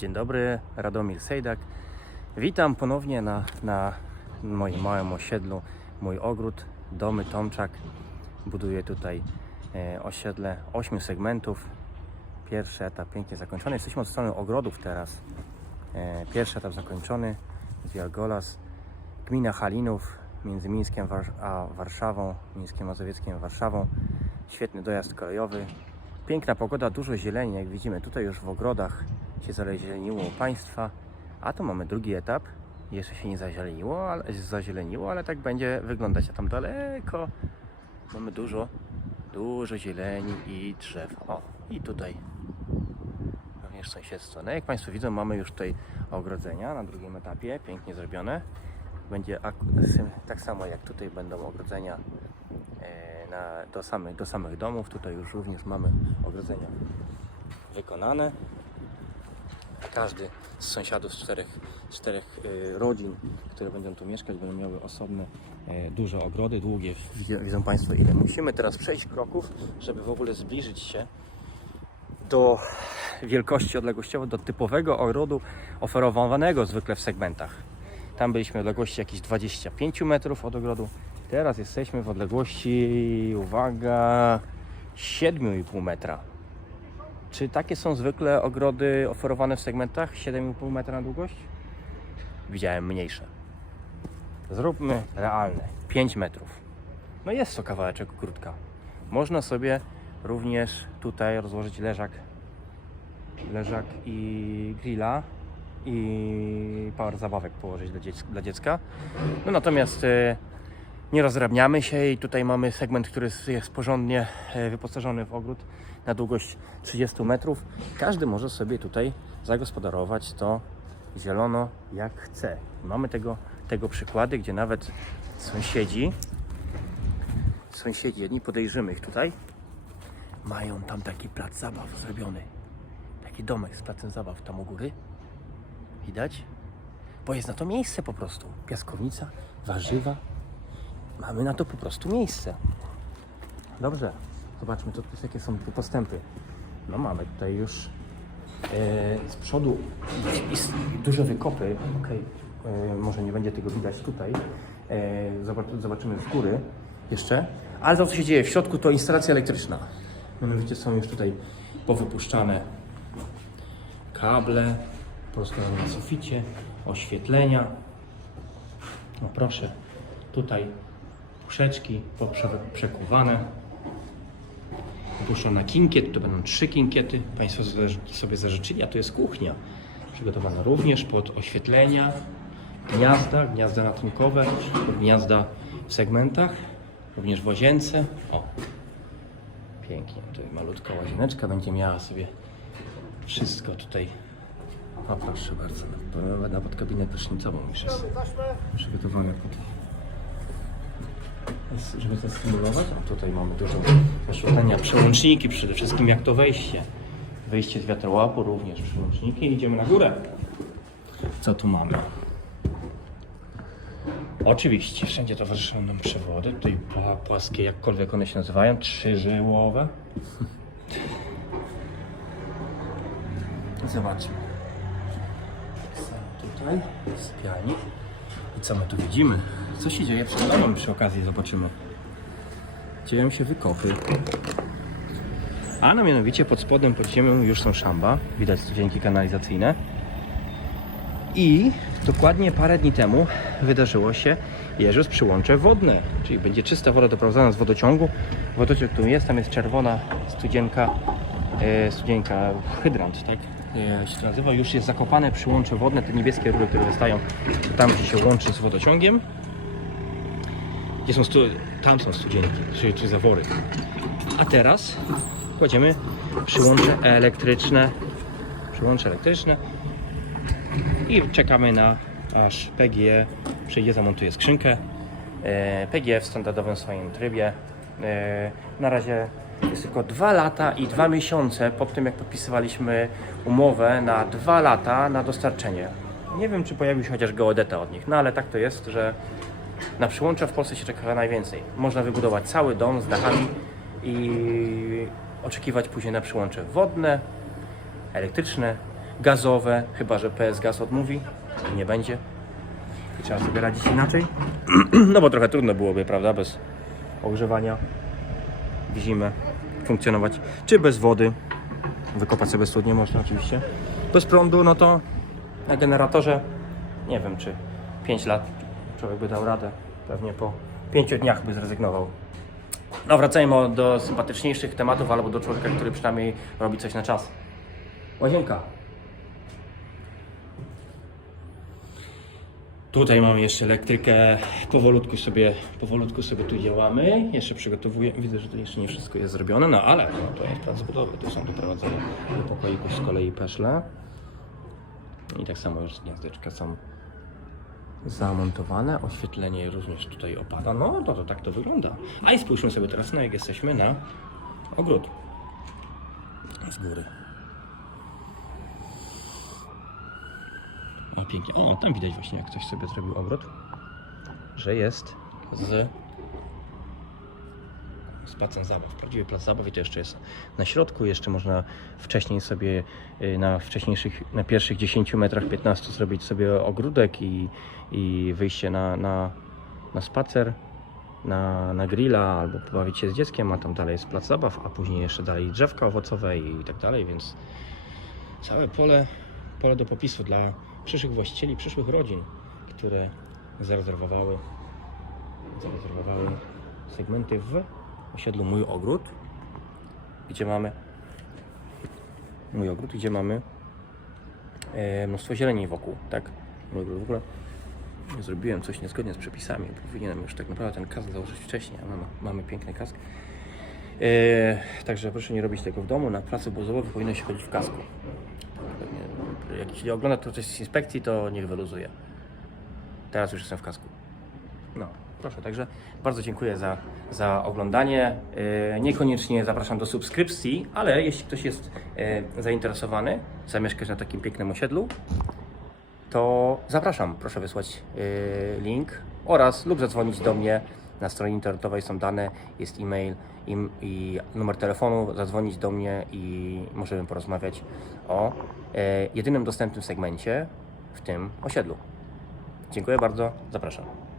Dzień dobry, Radomir Sejdak. Witam ponownie na, na moim małym osiedlu, mój ogród, domy Tomczak. Buduję tutaj e, osiedle 8 segmentów. Pierwszy etap pięknie zakończony. Jesteśmy od strony ogrodów teraz. E, pierwszy etap zakończony. Wielgolas, gmina Halinów, między Mińskiem a Warszawą, Mińskiem Mazowieckiem a Warszawą. Świetny dojazd kolejowy. Piękna pogoda, dużo zieleni, jak widzimy tutaj już w ogrodach się zazieleniło u Państwa, a tu mamy drugi etap. Jeszcze się nie zazieleniło, ale, zazieleniło, ale tak będzie wyglądać. A tam daleko mamy dużo, dużo zieleni i drzew. O, i tutaj również sąsiedztwo. No jak Państwo widzą, mamy już tutaj ogrodzenia na drugim etapie, pięknie zrobione. Będzie tak samo jak tutaj będą ogrodzenia e, na, do, samych, do samych domów. Tutaj już również mamy ogrodzenia wykonane. Każdy z sąsiadów z czterech, czterech e, rodzin, które będą tu mieszkać, będą miały osobne e, duże ogrody, długie. Widzą, widzą Państwo, ile musimy teraz przejść kroków, żeby w ogóle zbliżyć się do wielkości odległościowo, do typowego ogrodu oferowanego zwykle w segmentach. Tam byliśmy w odległości jakieś 25 metrów od ogrodu. Teraz jesteśmy w odległości, uwaga, 7,5 metra. Czy takie są zwykle ogrody oferowane w segmentach 7,5 metra na długość? Widziałem mniejsze. Zróbmy realne 5 metrów. No jest to kawałeczek krótka. Można sobie również tutaj rozłożyć leżak, leżak i grilla i power zabawek położyć dla, dziec- dla dziecka. No natomiast e, nie rozdrabniamy się i tutaj mamy segment, który jest- porządnie e, wyposażony w ogród na długość 30 metrów. Każdy może sobie tutaj zagospodarować to zielono jak chce. Mamy tego, tego przykłady, gdzie nawet sąsiedzi, sąsiedzi, jedni podejrzymy ich tutaj, mają tam taki plac zabaw zrobiony. Taki domek z placem zabaw tam u góry. Widać? Bo jest na to miejsce po prostu. Piaskownica, warzywa. Mamy na to po prostu miejsce. Dobrze. Zobaczmy, co jakie są tu postępy. No mamy tutaj już e, z przodu duże wykopy. Okej, e, może nie będzie tego widać tutaj. E, zobac- zobaczymy z góry jeszcze. Ale to, co się dzieje w środku, to instalacja elektryczna. Mianowicie są już tutaj powypuszczane kable, postawione na suficie, oświetlenia. No proszę, tutaj puszeczki poprze- przekuwane. Opuszczona kinkiet, to będą trzy kinkiety. Państwo sobie zażyczyli, a to jest kuchnia. Przygotowana również pod oświetlenia, gniazda, gniazda natunkowe, gniazda w segmentach, również w łazience. O, pięknie. Tutaj malutka łazieneczka będzie miała sobie wszystko tutaj. O proszę bardzo, na, na pod kabinę prysznicową już jest przygotowane pod żeby zastymulować. A tutaj mamy dużo oświetlenia, przełączniki przede wszystkim jak to wejście. Wejście z wiatrołapu również przełączniki i idziemy na górę. Co tu mamy? Oczywiście, wszędzie towarzyszą nam przewody, tutaj pła- płaskie, jakkolwiek one się nazywają, trzyżyłowe. Zobaczmy. Tutaj sypialnik. I co my tu widzimy? Co się dzieje przed domem przy okazji zobaczymy. Dzieją się wykopy. A no mianowicie pod spodem, pod ziemią już są szamba. Widać studzienki kanalizacyjne. I dokładnie parę dni temu wydarzyło się jeżdż przyłącze wodne, czyli będzie czysta woda doprowadzana z wodociągu. Wodociąg tu jest, tam jest czerwona studzienka, e, studzienka, hydrant, tak e, się nazywa. Już jest zakopane przyłącze wodne, te niebieskie rury, które wystają tam, gdzie się łączy z wodociągiem. Gdzie są stu, tam są studzienki, czyli czy zawory. A teraz kładziemy przyłącze elektryczne, przyłącze elektryczne i czekamy na aż PGE przyjdzie, zamontuje skrzynkę. E, PGE w standardowym swoim trybie. E, Na razie jest tylko 2 lata i 2 miesiące po tym, jak podpisywaliśmy umowę na 2 lata na dostarczenie. Nie wiem, czy pojawił się chociaż geodeta od nich, no ale tak to jest, że na przyłącza w Polsce się czeka najwięcej. Można wybudować cały dom z dachami i oczekiwać później na przyłącze wodne, elektryczne gazowe, chyba że PS Gaz odmówi, nie będzie. I trzeba sobie radzić inaczej. No bo trochę trudno byłoby, prawda, bez ogrzewania w zimę funkcjonować, czy bez wody. Wykopać sobie studnię można oczywiście. Bez prądu, no to na generatorze nie wiem, czy 5 lat człowiek by dał radę. Pewnie po 5 dniach by zrezygnował. No wracajmy do sympatyczniejszych tematów albo do człowieka, który przynajmniej robi coś na czas. Łazienka. Tutaj mamy jeszcze elektrykę. Powolutku sobie, powolutku sobie tu działamy. Jeszcze przygotowuję. Widzę, że tu jeszcze nie wszystko jest zrobione, no ale to jest plac budowy. Tu są doprowadzone do pokoików z kolei peszle. I tak samo już gniazdeczka są zamontowane. Oświetlenie również tutaj opada. No to, to tak to wygląda. A i spójrzmy sobie teraz, no jak jesteśmy na ogród. Z góry. Pięknie. O, tam widać właśnie, jak ktoś sobie zrobił ogród, że jest z z placem zabaw. Prawdziwy plac zabaw i to jeszcze jest na środku. Jeszcze można wcześniej sobie y, na wcześniejszych, na pierwszych 10 metrach 15 zrobić sobie ogródek i, i wyjście na, na, na spacer, na, na grilla albo pobawić się z dzieckiem, a tam dalej jest plac zabaw, a później jeszcze dalej drzewka owocowe i tak dalej, więc całe pole, pole do popisu dla przyszłych właścicieli, przyszłych rodzin, które zarezerwowały, zarezerwowały segmenty w osiedlu Mój Ogród, gdzie mamy Mój Ogród, gdzie mamy e, mnóstwo zieleni wokół, tak? Mój Ogród w ogóle zrobiłem coś niezgodnie z przepisami, powinienem już tak naprawdę ten kask założyć wcześniej, a mamy, mamy piękny kask. E, także proszę nie robić tego w domu, na placu buzowych powinno się chodzić w kasku. Jak jeśli ogląda to coś z inspekcji, to niech wyluzuje. Teraz już jestem w kasku. No, proszę, także bardzo dziękuję za, za oglądanie. E, niekoniecznie zapraszam do subskrypcji, ale jeśli ktoś jest e, zainteresowany zamieszkać na takim pięknym osiedlu, to zapraszam. Proszę wysłać e, link oraz lub zadzwonić do mnie. Na stronie internetowej są dane, jest e-mail i numer telefonu. Zadzwonić do mnie i możemy porozmawiać o e, jedynym dostępnym segmencie w tym osiedlu. Dziękuję bardzo, zapraszam.